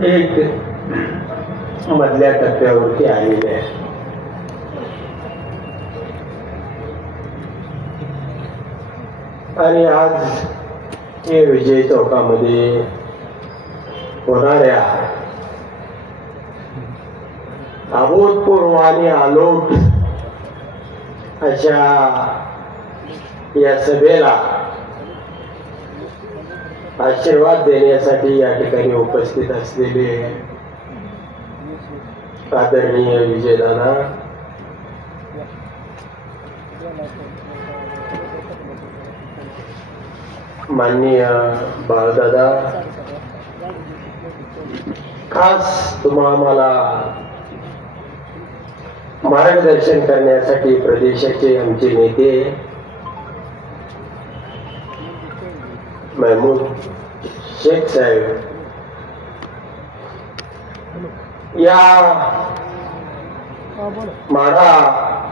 एक मधल्या टप्प्यावरती आलेले आहे. आणि आज हे विजय चौकामध्ये होणाऱ्या अभूतपूर्व आणि आलोट अशा या सभेला आशीर्वाद देण्यासाठी या ठिकाणी उपस्थित असलेले आदरणीय विजयदादा, माननीय बाळदादा, खास आम्हाला मार्गदर्शन करण्यासाठी प्रदेशाचे आमचे नेते महमूद शेख साहेब, या माढा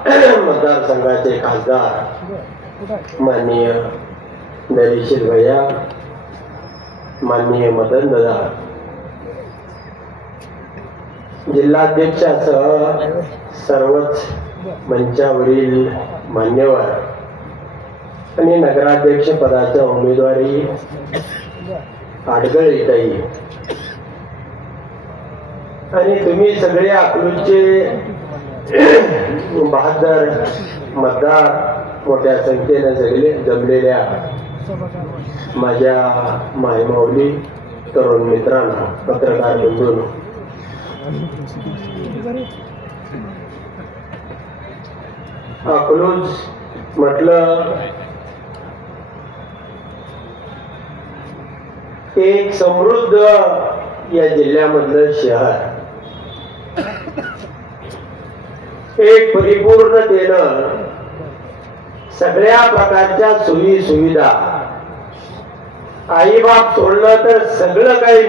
मतदारसंघाचे खासदार माननीय दरीशील भैया, माननीय मदन दादा, जिल्हाध्यक्षासह सर्वच मंचावरील मान्यवर आणि नगराध्यक्ष पदाच्या उमेदवारी आडगळीताई आणि तुम्ही सगळे अकलूजचे 72 मतदार मोठ्या संख्येने जमलेल्या माझ्या मायमाऊली तरुण मित्रांना, पत्रकार बंधूंनो, अकलूज म्हटलं एक समृद्ध या जिल्ह्यामधलं शहर, एक परिपूर्णतेनं सगळ्या प्रकारच्या सोयी सुविधा, आई बाप सोडलं तर सगळं काही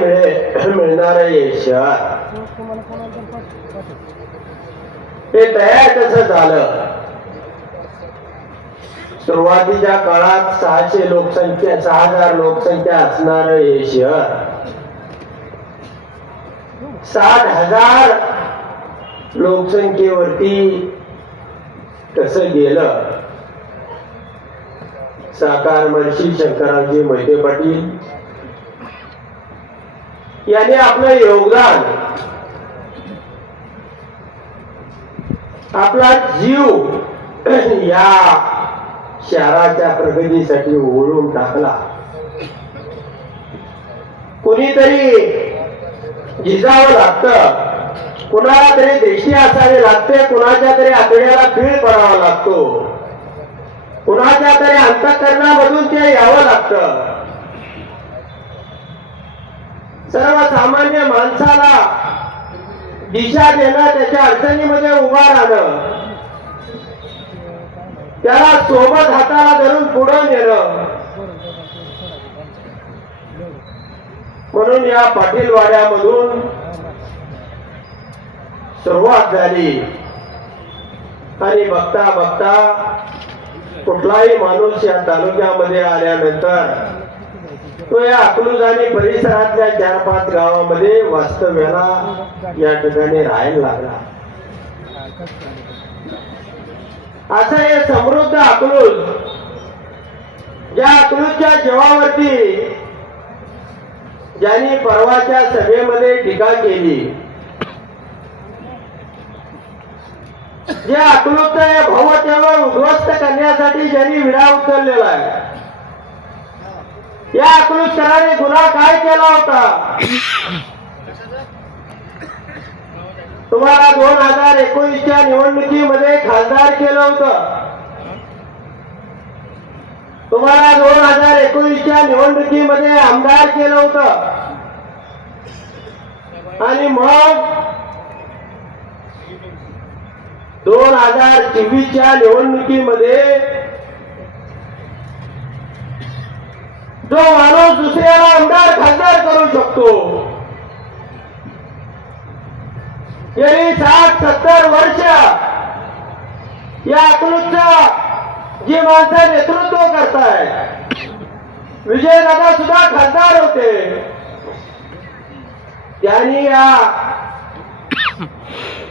मिळणार हे शहर. ते तयार कसं झालं? सुरुवातीच्या काळात 6,000 लोकसंख्या असणार हे शहर 60,000 लोकसंख्येवरती कसं गेलं? साकार महर्षी शंकररावजी मोहिते पाटील यांनी आपलं योगदान, आपला जीव या शहराच्या प्रगतीसाठी ओढून टाकला. कुणीतरी जिजावं लागतं, कुणाला तरी देशी असावे लागते, कुणाच्या तरी आतड्याला पीळ पडावा लागतो, कुणाच्या तरी अंतःकरणामधून ते यावं लागतं. सर्वसामान्य माणसाला दिशा देणं, त्याच्या अडचणीमध्ये उभा राहणं, त्याला सोबत हाताला धरून पुढे नेणं, म्हणून या पाटीलवाड्यामधून सुरुवात झाली. आणि बघता बघता कुठलाही माणूस या तालुक्यामध्ये आल्यानंतर तो या अकलूज आणि परिसरातल्या 4-5 गावामध्ये वास्तव्याला या ठिकाणी राहायला लागला. असं हे समृद्ध अकलूज, ज्या अकलूजच्या जीवावरती ज्यांनी परवाच्या सभेमध्ये टीका केली, जे अकलूजचं हे भव्यतेवर उद्ध्वस्त करण्यासाठी ज्यांनी विडा उचललेला आहे, या अकलूजकरांनी गुन्हा काय केला होता? तुम्हाला 2019च्या निवडणुकीमध्ये खासदार केलं होतं, तुम्हाला 2019च्या निवडणुकीमध्ये आमदार केलं होतं, आणि मग 2024च्या निवडणुकीमध्ये जो माणूस दुसऱ्याला आमदार खासदार करू शकतो, गेली 60-70 वर्ष या अकलूजचा जी माणसं नेतृत्व करतायत, विजयदादा सुद्धा खासदार होते, त्यांनी या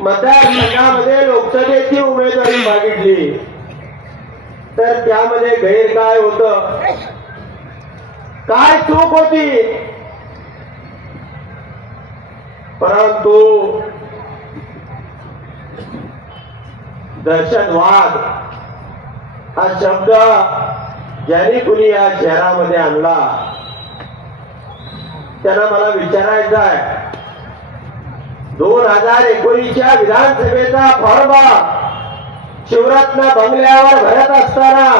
मतदारसंघामध्ये लोकसभेची उमेदवारी मागितली, तर त्यामध्ये गैर काय होतं, काय चूक होती? परंतु दहशतवाद हा शब्द ज्यांनी कुणी या शहरामध्ये आणला त्यांना मला विचारायचं आहे, 2019च्या विधानसभेचा फॉर्म शिवरत्न बंगल्यावर भरत असताना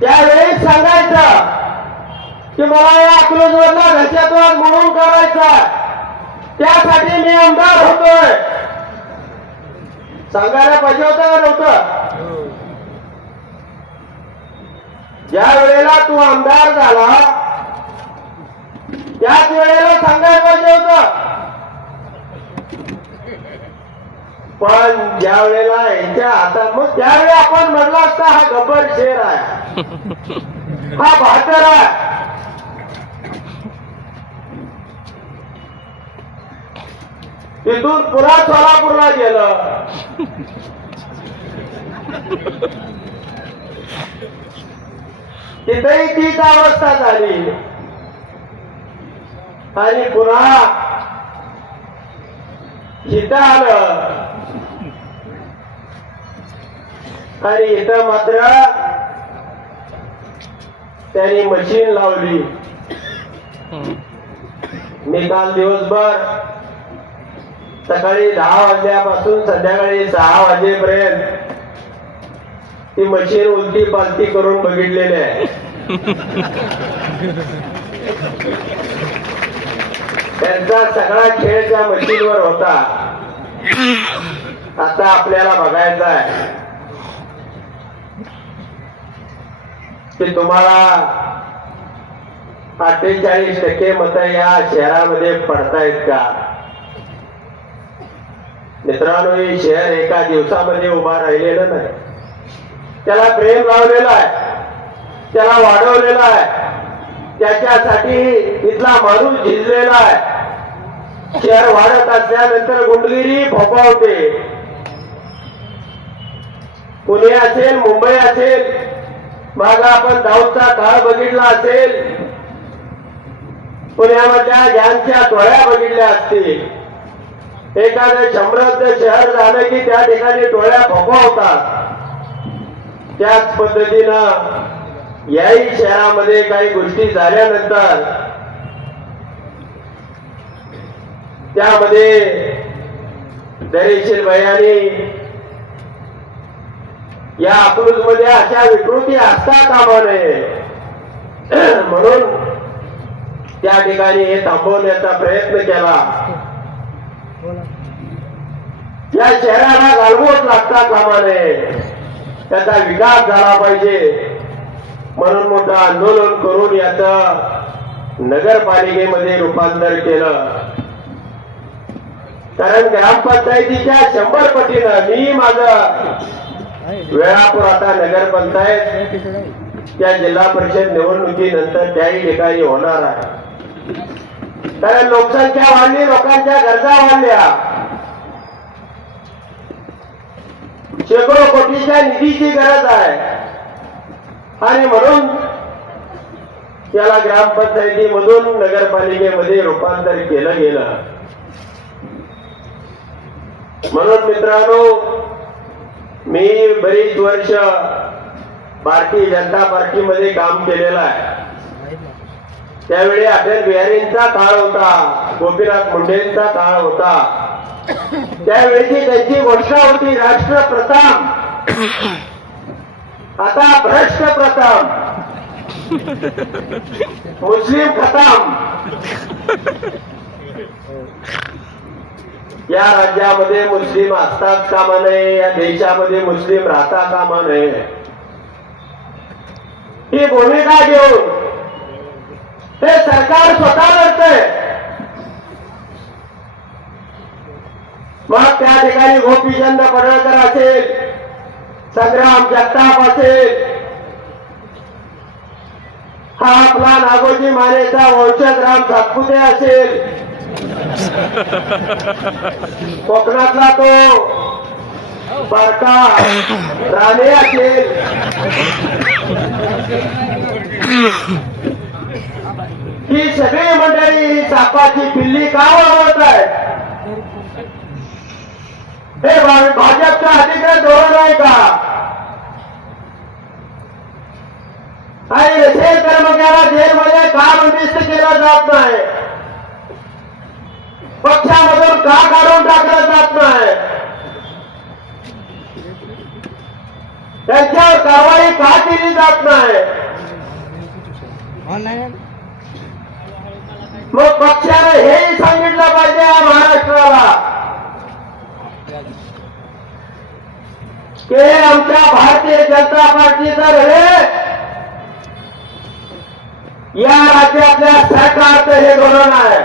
त्यावेळी सांगायचं की मला या अकलूजवरला दहशतवाद म्हणून करायचा, त्यासाठी मी आमदार होतोय, सांगायला पाहिजे होतं का नव्हतं? ज्या वेळेला तू आमदार झाला त्याच वेळेला सांगायला पाहिजे होतं. पण ज्या वेळेला यांच्या हातात, मग त्यावेळी आपण म्हटलं असता हा गब्बर शेर आहे, हा बहादर आहे. तिथून पुन्हा सोलापूरला गेलं, तिथेही तीच अवस्था झाली आणि पुन्हा इथं आलं आणि इथं मात्र त्यांनी मशीन लावली. मी काल दिवसभर सकाळी 10 वाजल्यापासून संध्याकाळी 6 वाजेपर्यंत ती मशीन उलटी पालती करून बघितलेली आहे. त्यांचा सगळा खेळ त्या मशीनवर होता. आता आपल्याला बघायचं आहे की तुम्हाला 48% मतं या शहरामध्ये पडतायत का? मित्रांनो, हे शहर एका दिवसामध्ये उभा राहिलेलं नाही. त्याला प्रेम लावलेला आहे, त्याला वाढवलेला आहे, त्याच्यासाठी इथला माणूस झिजलेला आहे. शहर वाढत असल्यानंतर गुंडगिरी फोफावते. पुणे असेल, मुंबई असेल, माग आपण दाऊदचा काळ बघितला असेल, पुण्यामधल्या गँगच्या टोळ्या बघितल्या असतील. एखादं समृद्ध शहर झालं की त्या ठिकाणी टोळ्या फोफावतात. त्याच पद्धतीनं याही शहरामध्ये काही गोष्टी झाल्यानंतर त्यामध्ये दरेशील भैयानी या अकलूजमध्ये अशा विकृती असता कामा नये म्हणून त्या ठिकाणी हे थांबवण्याचा प्रयत्न केला. या शहराला गालबोट लागता कामा नये, त्याचा विकास झाला पाहिजे म्हणून मोठं आंदोलन करून याचं नगरपालिकेमध्ये रूपांतर केलं. कारण ग्रामपंचायतीच्या 100 पटीनं मी माझं वेळापूर आता नगरपंचायत त्या जिल्हा परिषद निवडणुकीनंतर त्याही ठिकाणी होणार आहे. कारण लोकसंख्या वाढली, लोकांच्या गरजा वाढल्या, शेकडो कोटीच्या निधीची गरज आहे आणि म्हणून त्याला ग्रामपंचायतीमधून नगरपालिकेमध्ये रूपांतर केलं गेलं. म्हणून मित्रांनो, मी बरीच वर्ष भारतीय जनता पार्टीमध्ये काम केलेलं आहे. त्यावेळी अटल बिहारींचा काळ होता, गोपीनाथ मुंडेंचा काळ होता. त्यावेळी त्यांची घोषणा होती राष्ट्रप्रथम, आता भ्रष्ट प्रथम, मुस्लिम खतम. या राज्यामध्ये मुस्लिम असतात कामा नये, या देशामध्ये मुस्लिम राहता कामा नये. ही भूमिका घेऊन हे सरकार स्वतः लढतंय. मग त्या ठिकाणी गोपीचंद पडळकर असेल, संग्राम जगताप असेल, हा आपला नागोजी मानेचा वंशज राम सातपुते असेल, कोकणातला तो बारका राणे असेल, ही सगळी मंडळी सापाची पिल्ली का वाढवत आहे? हे भाजपचं अधिकृत धोरण आहे का? आणि नसेल कर्मचाऱ्याला जेलमध्ये का बंदिस्त केलं जात नाही? पक्षामधून का काढून टाकलं जात नाही? त्यांच्यावर कारवाई का केली जात नाही? मग पक्षाने हेही सांगितलं पाहिजे या महाराष्ट्राला की आमच्या भारतीय जनता पार्टीचं नव्हे, या राज्यातल्या सरकारचं हे धोरण आहे.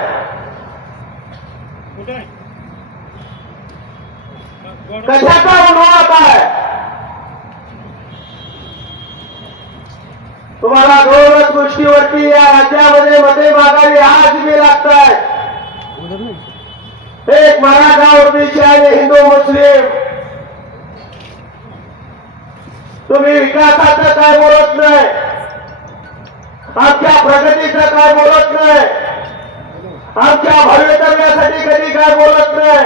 कशाचा अनुवाद आहे? तुम्हाला दोनच गोष्टीवरती या राज्यामध्ये मते मागावी आज बी लागत आहेत. एक मराठा, ओबीसी आणि हिंदू मुस्लिम. तुम्ही विकासाचं काय बोलत नाही, आमच्या प्रगतीचं काय बोलत नाही, आमच्या भवितव्यासाठी कधी काय बोलत नाही.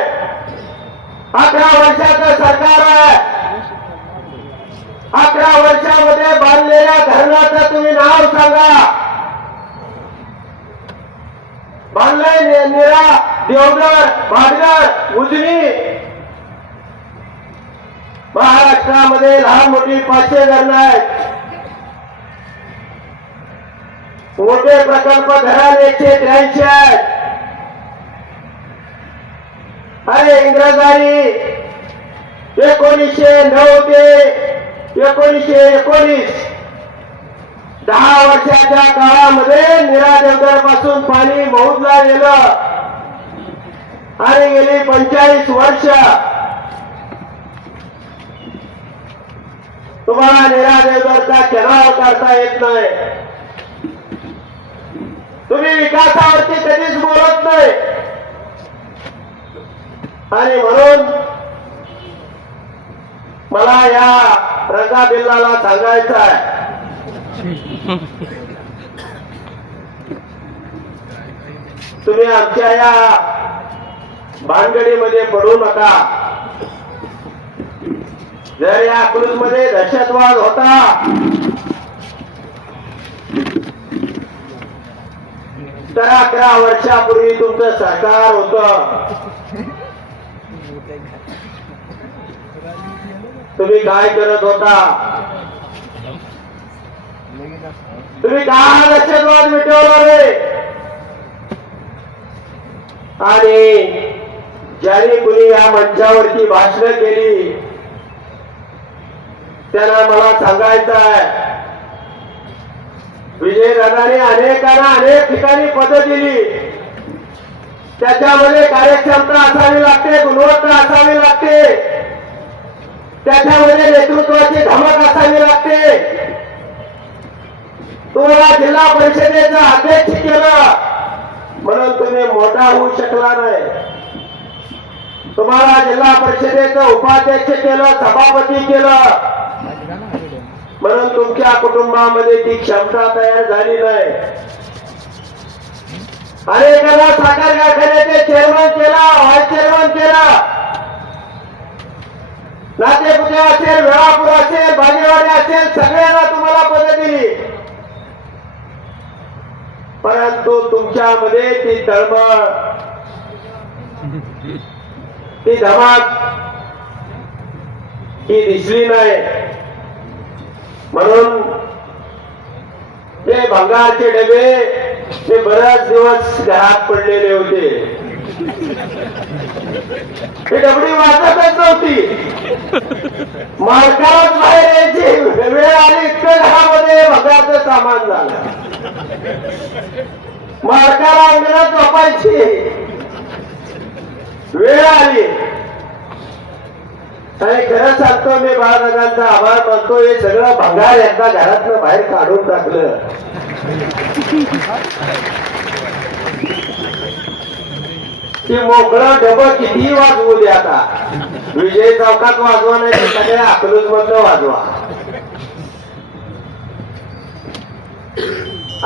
11 वर्षाचं सरकार आहे. 11 वर्षामध्ये बांधलेल्या धरणाचं तुम्ही नाव सांगा. बांधलंय निरा, देवगड, भाटगड, उजनी. महाराष्ट्रामध्ये लहान मोठी 500 धरणं आहेत. मोठे प्रकल्प धरण 183 आहेत. अरे इंग्रजांनी 1909 ते 1919 10 वर्षाच्या काळामध्ये निरा देवगड पासून पाणी मौजला गेलं आणि गेली 45 वर्ष तुम्हाला निरा देवगडचा केनाव करता येत नाही. तुम्ही विकासावरती कधीच बोलत नाही. आणि म्हणून मला या रंगा बिल्लाला सांगायचं आहे, तुम्ही आमच्या या भानगडीमध्ये पडू नका. जर या क्रूजमध्ये दहशतवाद होता तर 11 वर्षापूर्वी तुमचं सरकार होतं. तुम्ही काय करत होता? तुम्ही का दहशतवाद मिटवला रे? आणि ज्याने कुणी या मंचावरती भाषणं केली त्यांना मला सांगायचं आहे, विजयदादाने अनेकांना अनेक ठिकाणी पदं दिली. त्याच्यामध्ये कार्यक्षमता असावी लागते, गुणवत्ता असावी लागते, त्याच्यामध्ये नेतृत्वाची धमक असावी लागते. तुम्हाला जिल्हा परिषदेचं अध्यक्ष केलं म्हणून तुम्ही मोठा होऊ शकला नाही. तुम्हाला जिल्हा परिषदेचं उपाध्यक्ष केलं, सभापती केलं म्हणून तुमच्या कुटुंबामध्ये ती क्षमता तयार झाली नाही. अनेकांना साखर कारखान्याचे चेअरमन केला, व्हाईस चेअरमन केला. नातेपुते असेल, वेळापूर असेल, बाजीवाडी असेल, सगळ्यांना तुम्हाला पदं दिली. परंतु तुमच्यामध्ये ती तळमळ, ती धमाक ही दिसली नाही. म्हणून ते भंगारचे डबे ते बरेच दिवस घरात पडलेले होते. ते डबडी वाचतच नव्हती. मालकालाच बाहेर यायची वेळ आली, इतकं घरामध्ये भंगारचं सामान झालं. मालकाला अंगणात झोपायची वेळ आली. आणि खरं सांगतो मी बाळदादांचा आभार मानतो. हे सगळं भंगार एकदा घरातनं बाहेर काढून टाकलं ती मोकळं डबं कितीही वाजवू दे. आता विजय चौकात वाजवा, नाही तर सगळ्या अकलूज मधलं वाजवा.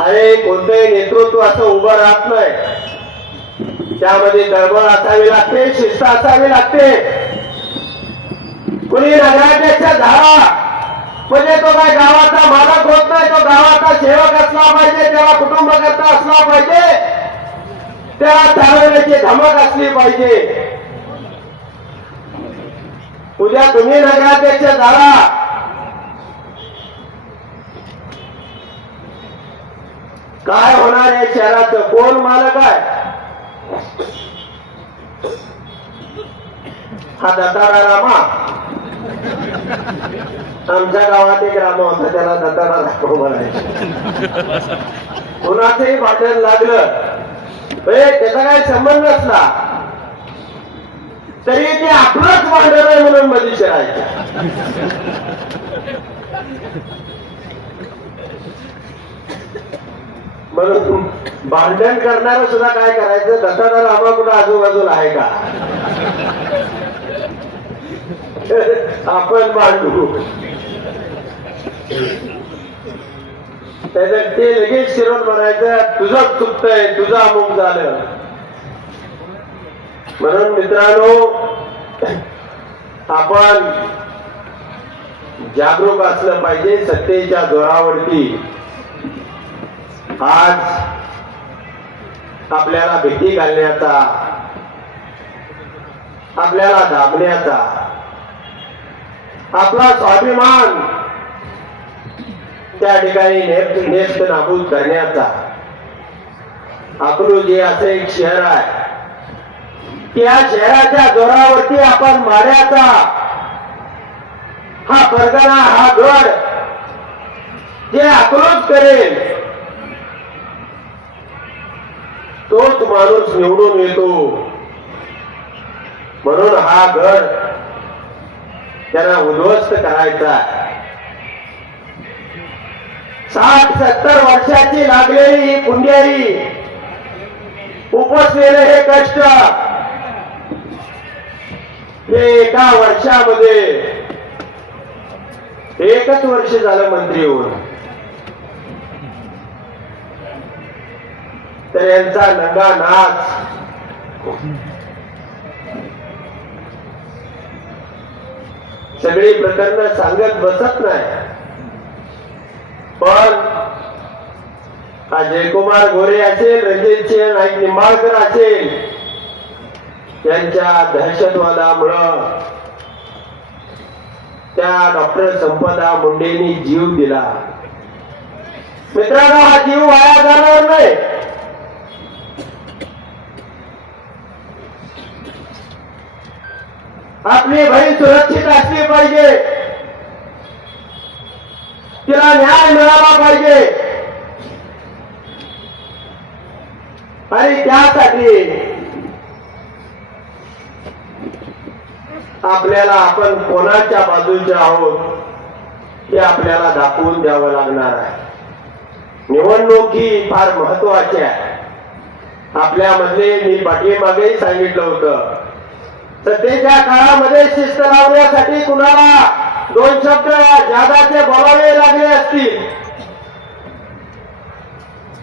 अरे कोणतंही नेतृत्व असं उभं राहत नाही. त्यामध्ये तळमळ असावी लागते, शिस्त असावी लागते. कुणी नगराध्यक्ष झाला म्हणजे तो काय गावाचा मालक होत नाही, तो गावाचा सेवक असला पाहिजे, त्याला कुटुंबकर्ता असला पाहिजे, त्याला चालवण्याची धमक असली पाहिजे. उद्या तुम्ही नगराध्यक्ष झाला, काय होणार आहे शहराचं? कोण मालक आहे? हा दतारा रामा. आमच्या गावात एक रामा होता, त्याला दतारा रामा म्हणायचं. कुणाचंही भांडण लागलं त्याचा काही संबंध नसला तरी ते आपलंच भांडण आहे म्हणून मध्ये शिरायचं. म्हणून भांडण करणार सुद्धा काय करायचं? दत्तादा रामा कुठं आजूबाजूला आहे का? आपण भांडू. त्याच्यात ते लगेच शिरून म्हणायचं तुझंच चुकतंय, तुझं अमुक झालं. म्हणून मित्रांनो, आपण जागरूक असलं पाहिजे. सत्तेच्या जोरावरती आज आपल्याला भीती घालण्याचा, आपल्याला दाबण्याचा, आपला स्वाभिमान त्या ठिकाणी नेस्त नाबूद करण्याचा. अकलूज हे असं एक शहर आहे, त्या शहराच्या जोरावरती आपण माड्याचा हा परगणा, हा गड जे अकलूज करेल तोच माणूस निवडून येतो. म्हणून हा गड त्यांना उद्ध्वस्त करायचा. 60-70 वर्षाची लागलेली ही पुंग्याई, उपसलेले हे कष्ट, हे एका वर्षामध्ये, एकच वर्ष झालं मंत्री होऊन, तर यांचा नंगा नाच सगळी प्रकरण सांगत बसत नाही. पण जयकुमार गोरे असेल, रणजितसिंह नाईक निंबाळकर असेल, त्यांच्या दहशतवादामुळं त्या डॉक्टर संपदा मुंडेंनी जीव दिला. मित्रांनो, हा जीव वाया जाणार नाही. आपली बहीण सुरक्षित असली पाहिजे, तिला न्याय मिळाला पाहिजे. आणि त्यासाठी आपल्याला आपण कोणाच्या बाजूचे आहोत हे आपल्याला दाखवून द्यावं लागणार आहे. निवडणूक ही फार महत्वाची आहे. आपल्यामध्ये मी पाठीमागेही सांगितलं होतं, सध्याच्या काळामध्ये शिस्त लावण्यासाठी कुणाला 2 शब्द जादाचे बोलावे लागले असतील.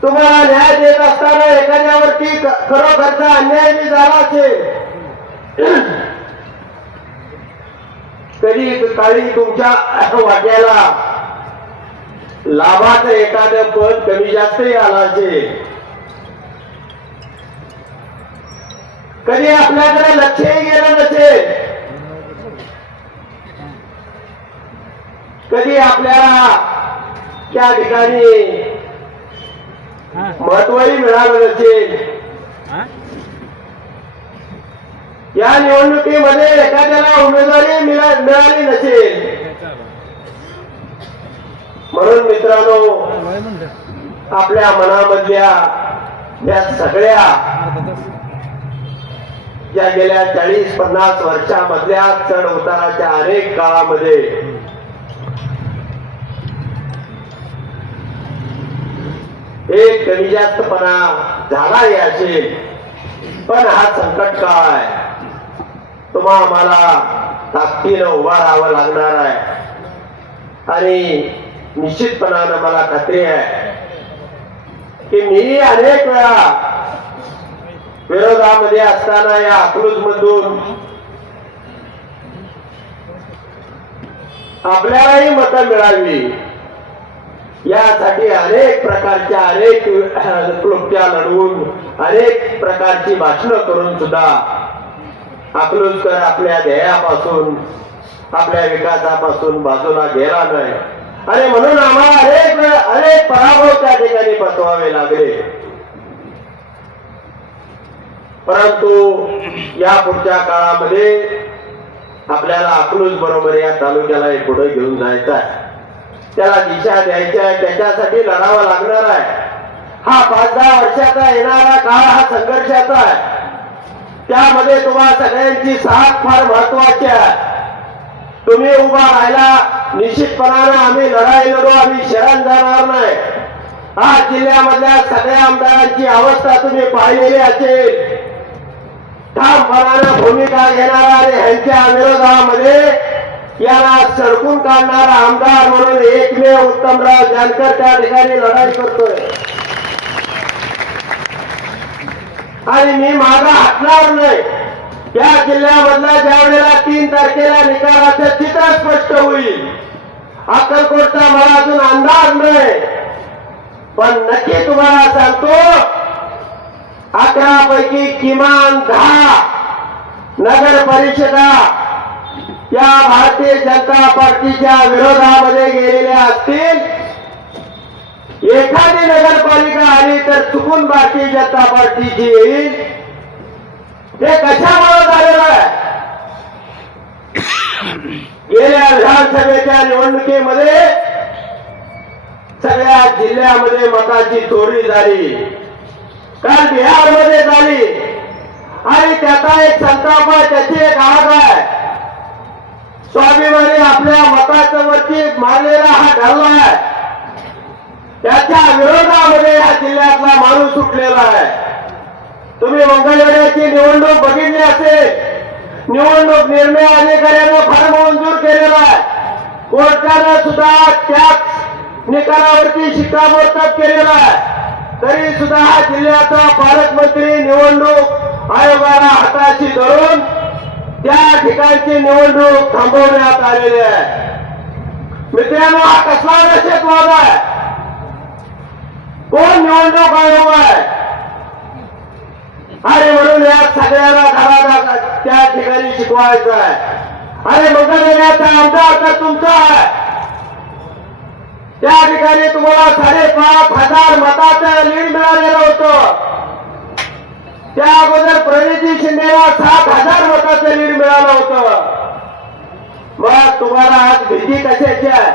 तुम्हाला न्याय देत असताना एखाद्यावरती खरोखरचा अन्याय बी झाला असेल, कधी काळी तुमच्या वाट्याला लाभाचं एखादं पद कमी जास्तही आला असेल, कधी आपल्याकडे लक्षही गेलं नसेल, कधी आपल्याला त्या ठिकाणी महत्वही मिळालं नसेल, या निवडणुकीमध्ये एखाद्याला उमेदवारी मिळाली नसेल. म्हणून मित्रांनो, आपल्या मनामधल्या या सगळ्या या गेल्या 40-50 वर्षामधल्या चढ उताराच्या अनेक काळामध्ये एक कमी जास्तपणा झालाही असेल, पण हा संकट काय तुम्हा आम्हाला ताकदीनं उभा राहावं लागणार आहे. आणि निश्चितपणानं मला खात्री आहे की मी अनेक वेळा विरोधामध्ये असताना या अकलूज मधून आपल्यालाही मतं मिळावी यासाठी अनेक प्रकारच्या अनेक क्लुप्त्या लढवून अनेक प्रकारची भाषणं करून सुद्धा अकलूजकर आपल्या ध्येयापासून आपल्या विकासापासून बाजूला गेला नाही. आणि म्हणून आम्हाला अनेक पराभव त्या ठिकाणी पचवावे लागले. परंतु या पुढच्या काळामध्ये आपल्याला अकलूज बरोबर या तालुक्याला पुढे घेऊन जायचं आहे, त्याला दिशा द्यायची आहे, त्याच्यासाठी लढावं लागणार आहे. हा 5-10 वर्षाचा येणारा काळ हा संघर्षाचा आहे. त्यामध्ये तुम्हा सगळ्यांची साथ फार महत्वाची आहे. तुम्ही उभा राहिला निश्चितपणानं आम्ही लढाई लढू, आम्ही शरण जाणार नाही. आज जिल्ह्यामधल्या सगळ्या आमदारांची अवस्था तुम्ही पाहिलेली असेल. ठामपणानं भूमिका घेणारा आणि ह्यांच्या विरोधामध्ये याला सडकून काढणारा आमदार म्हणून एकमेव उत्तमराव जानकर त्या ठिकाणी लढाई करतोय. आणि मी मागा हटणार नाही. या जिल्ह्यामधला ज्या वेळेला 3 तारखेला निकालाचं चित्र स्पष्ट होईल, अक्कलकोटचा मला अजून अंदाज नाही, पण नक्की तुम्हाला सांगतो 11 पैकी किमान 10 नगर परिषदा या भारतीय जनता पार्टीच्या विरोधामध्ये गेलेल्या असतील. एखादी नगरपालिका आली तर चुकून भारतीय जनता पार्टीची येईल. हे कशामुळे झालेलं आहे? गेल्या विधानसभेच्या निवडणुकीमध्ये सगळ्या जिल्ह्यामध्ये मताची चोरी झाली, काल बिहारमध्ये झाली. आणि त्याचा एक संताप आहे, त्याची एक आग आहे. स्वाभिमानी आपल्या मताच्या वरती मारलेला हा ढाला आहे, त्याच्या विरोधामध्ये या जिल्ह्यातला माणूस सुटलेला आहे. तुम्ही मंगळवेढ्याची निवडणूक बघितली असेल. निवडणूक निर्णय अधिकाऱ्यानं फार मंजूर केलेला आहे. कोर्टानं सुद्धा त्याच निकालावरती शिक्कामोर्तब केलेला आहे. तरी सुद्धा हा जिल्ह्याचा पालकमंत्री निवडणूक आयोगाला हाताशी धरून त्या ठिकाणची निवडणूक थांबवण्यात आलेली आहे. मित्रांनो, हा कसला दहशतवाद आहे? कोण निवडणूक आयोग आहे? आणि म्हणून या सगळ्याला घराला त्या ठिकाणी शिकवायचं आहे. आणि मंगळवेढ्याचा आमदार तर तुमचा आहे. त्या ठिकाणी तुम्हाला 5,500 मताचं लीड मिळालेलं होतं. त्या अगोदर प्रणिती शिंदेला 7,000 मताचं लीड मिळालं होतं. मग तुम्हाला आज भीती कशाची आहे?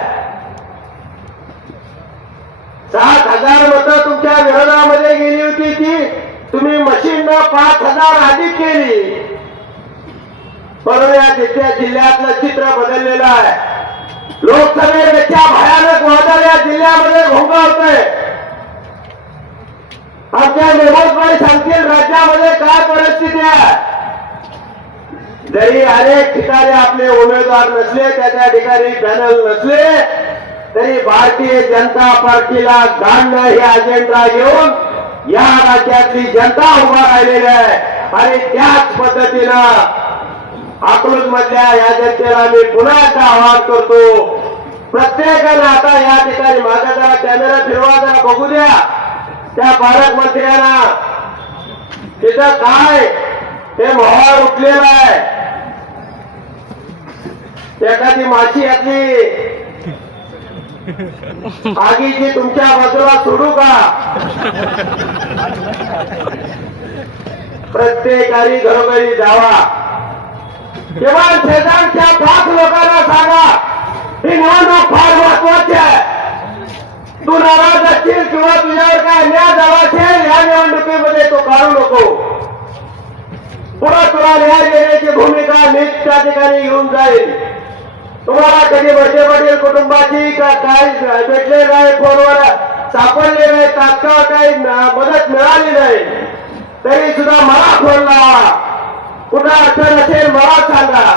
7,000 मतं तुमच्या विरोधामध्ये गेली होती, ती तुम्ही मशीननं 5,000 अधिक केली. म्हणून या जिल्ह्यातलं चित्र बदललेलं आहे. लोकसभेपेक्षा भयानक वादळ या जिल्ह्यामध्ये घोंगावतंय. आमच्या निवडणूक सांगतील राज्यामध्ये काय परिस्थिती आहे. जरी अनेक ठिकाणी आपले उमेदवार नसले, त्या ठिकाणी पॅनल नसले, तरी भारतीय जनता पार्टीला गाडणं हे अजेंडा घेऊन या राज्यातली जनता उभा राहिलेली आहे. आणि त्याच पद्धतीनं अकलूज मधल्या या जनतेला मी पुन्हा एकदा आवाहन करतो. प्रत्येकानं आता या ठिकाणी मागे जरा कॅमेरा फिरवा, जरा बघू द्या त्या पालकमंत्र्यांना तिथं काय ते मोहार उठलेला आहे. एखादी माशी यातली आगीची तुमच्या बाजूला सोडू का? प्रत्येकाने घरोघरी जावा. केवळ शेजारच्या 5 लोकांना सांगा ही निवडणूक फार महत्वाची आहे. तू नाराज असशील किंवा तुझ्यावर काय अन्याय झाला असेल, या निवडणुकीमध्ये तो काढू नको. पुन्हा तुला न्याय देण्याची भूमिका मीच त्या ठिकाणी घेऊन जाईल. तुम्हाला कधी वडील कुटुंबाची काय भेटले नाही फोनवर सापडले नाही, तात्काळ काही मदत मिळाली नाही, तरी सुद्धा मला फोन लावा. कुठं अडचण असेल मला सांगा.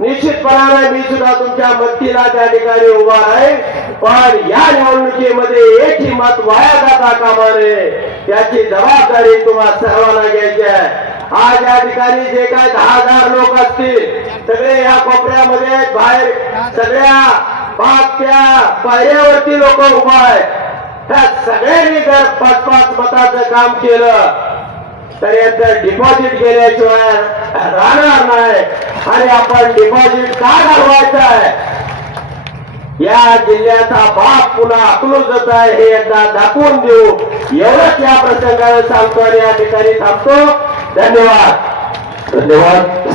निश्चितपणाने मी सुद्धा तुमच्या मदतीला त्या ठिकाणी उभा आहे. पण या निवडणुकीमध्ये एकही मत वाया जाता कामा नये, याची जबाबदारी तुम्हा सर्वांना घ्यायची आहे. आज या ठिकाणी जे काय 10,000 लोक असतील, सगळे या कोपऱ्यामध्ये बाहेर सगळ्या पाचच्या पायऱ्यावरती लोक उभा आहेत. त्या सगळ्यांनी जर 5-5 मताचं काम केलं तर याचं डिपॉझिट केल्याशिवाय राहणार नाही. आणि आपण डिपॉझिट का घालवायचं आहे, या जिल्ह्याचा बाप पुन्हा अकलूजच आहे हे एकदा दाखवून देऊ, एवढंच या प्रसंगाने सांगतो आणि या ठिकाणी थांबतो. धन्यवाद. धन्यवाद.